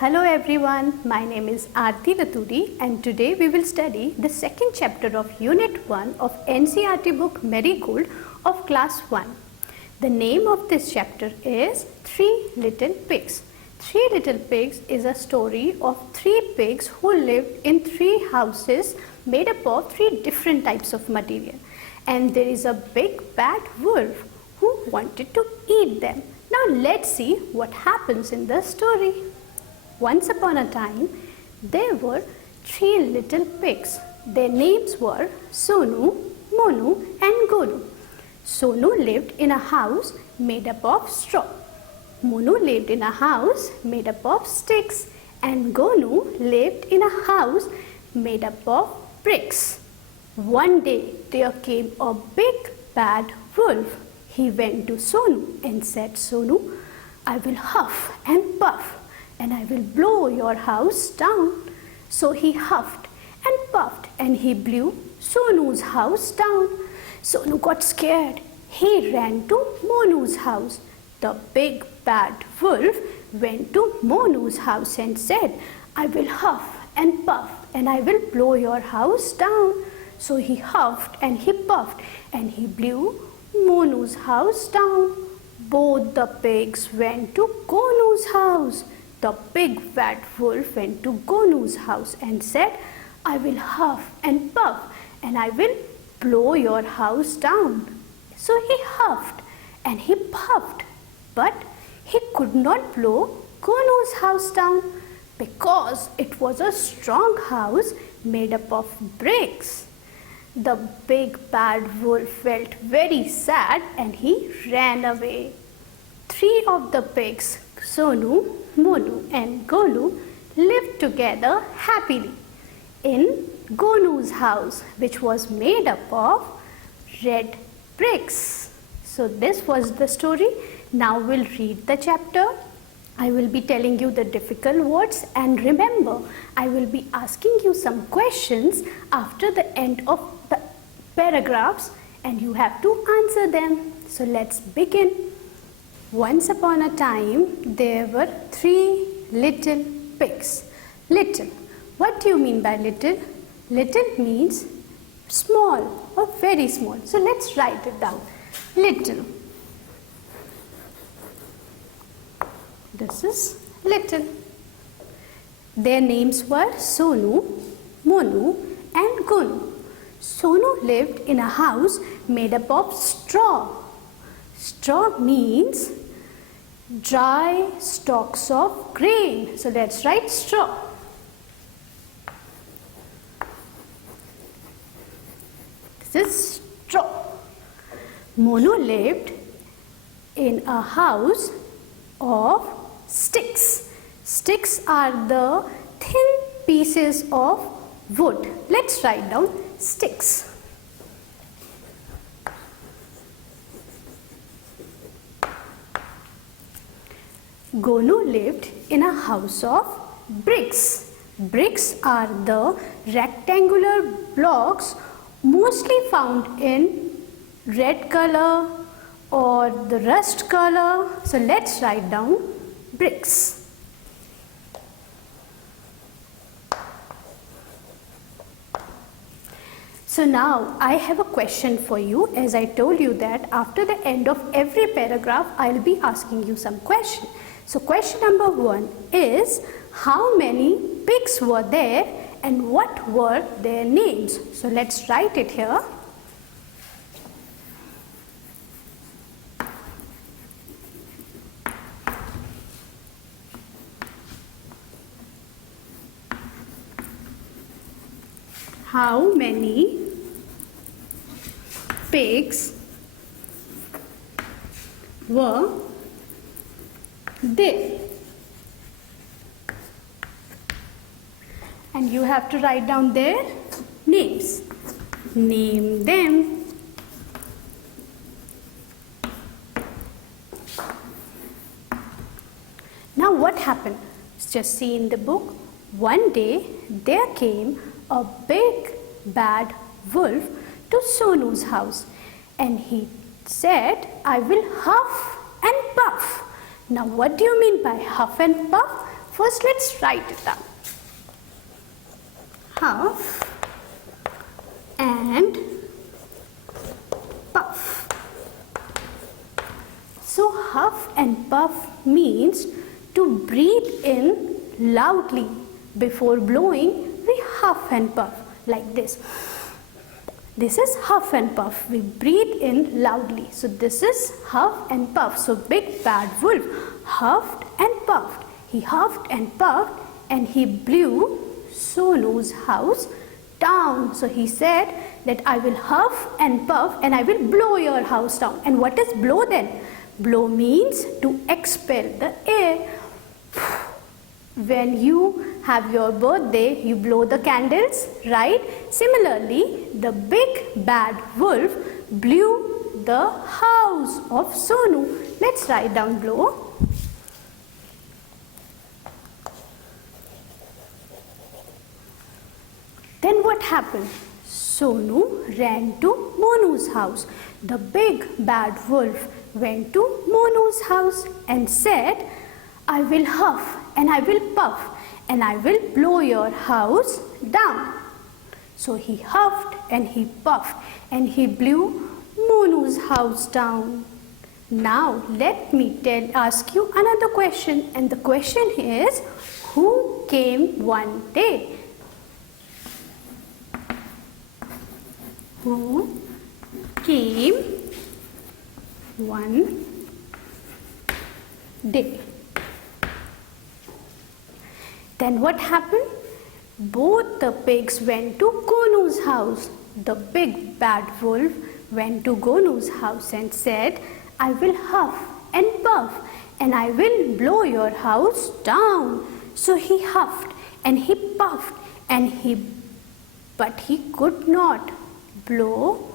Hello everyone, my name is Aarti Raturi and today we will study the second chapter of Unit 1 of NCERT book Marigold of Class 1. The name of this chapter is Three Little Pigs. Three Little Pigs is a story of three pigs who lived in three houses made up of three different types of material. And there is a big bad wolf who wanted to eat them. Now let's see what happens in the story. Once upon a time, there were three little pigs. Their names were Sonu, Monu and Gonu. Sonu lived in a house made up of straw. Monu lived in a house made up of sticks. And Gonu lived in a house made up of bricks. One day, there came a big bad wolf. He went to Sonu and said, Sonu, I will huff and puff and I will blow your house down. So he huffed and puffed and he blew Sonu's house down. Sonu got scared. He ran to Monu's house. The big bad wolf went to Monu's house and said, I will huff and puff and I will blow your house down. So he huffed and he puffed and he blew Monu's house down. Both the pigs went to Gonu's house. The big bad wolf went to Gonu's house and said, I will huff and puff and I will blow your house down. So he huffed and he puffed, but he could not blow Gonu's house down because it was a strong house made up of bricks. The big bad wolf felt very sad and he ran away. Three of the pigs, Sonu, Monu and Gonu, lived together happily in Gonu's house, which was made up of red bricks. So this was the story. Now we'll read the chapter. I will be telling you the difficult words, and remember, I will be asking you some questions after the end of the paragraphs and you have to answer them. So let's begin. Once upon a time, there were three little pigs. Little. What do you mean by little? Little means small or very small. So let's write it down. Little. This is little. Their names were Sonu, Monu and Gonu. Sonu lived in a house made up of straw. Straw means dry stalks of grain. So let's write straw. This is straw. Monu lived in a house of sticks. Sticks are the thin pieces of wood. Let's write down sticks. Gonu lived in a house of bricks. Bricks are the rectangular blocks mostly found in red color or the rust color. So let's write down bricks. So now I have a question for you. As I told you that after the end of every paragraph, I'll be asking you some questions. So question number 1 is, how many pigs were there and what were their names? So let's write it here. How many pigs were there? And you have to write down their names. Name them. Now what happened? Just see in the book. One day there came a big bad wolf to Sonu's house and he said, I will huff and puff. Now what do you mean by huff and puff? First, let's write it down. Huff and puff. So huff and puff means to breathe in loudly. Before blowing, we huff and puff like this. This is huff and puff. We breathe in loudly. So this is huff and puff. So Big Bad Wolf huffed and puffed. He huffed and puffed and he blew Sonu's house down. So he said that I will huff and puff and I will blow your house down. And what is blow then? Blow means to expel the air. When you have your birthday, you blow the candles, right? Similarly, the Big Bad Wolf blew the house of Sonu. Let's write down blow. Then what happened? Sonu ran to Monu's house. The Big Bad Wolf went to Monu's house and said, I will huff and I will puff and I will blow your house down. So he huffed and he puffed and he blew Monu's house down. Now let me ask you another question, and the question is, who came one day? Who came one day? Then what happened? Both the pigs went to Gonu's house. The Big Bad Wolf went to Gonu's house and said, I will huff and puff and I will blow your house down. So he huffed and he puffed but he could not blow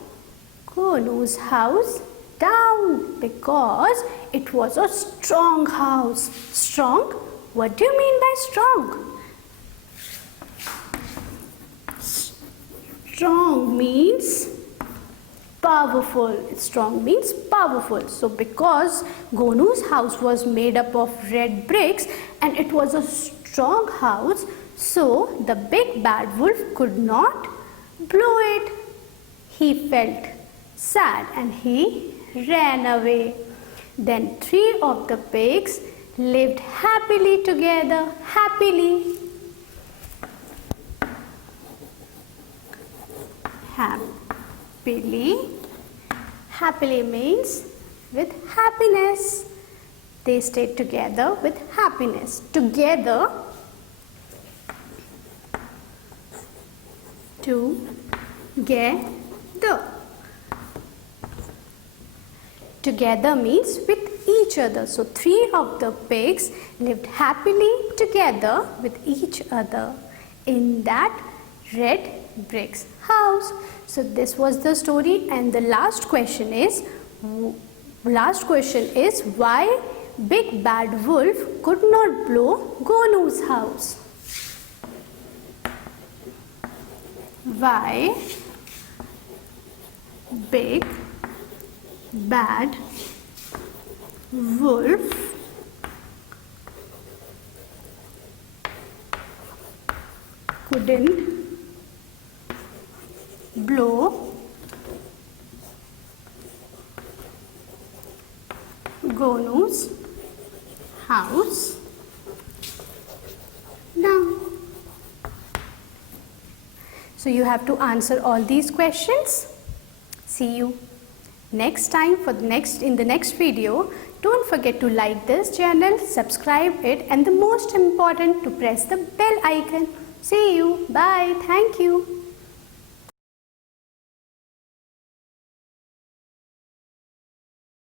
Gonu's house down because it was a strong house. Strong? What do you mean by strong? Strong means powerful. Strong means powerful. So because Gonu's house was made up of red bricks and it was a strong house, so the Big Bad Wolf could not blow it. He felt sad and he ran away. Then 3 of the pigs lived happily together, happily. Happily means with happiness. They stayed together with happiness. Together means with each other. So 3 of the pigs lived happily together with each other in that red bricks house. So this was the story, and the last question is why Big Bad Wolf could not blow Gonu's house. Why Big Bad Wolf couldn't blow Gonu's house down. So you have to answer all these questions. See you next time in the next video. Don't forget to like this channel, subscribe it, and the most important, to press the bell icon. See you. Bye. Thank you.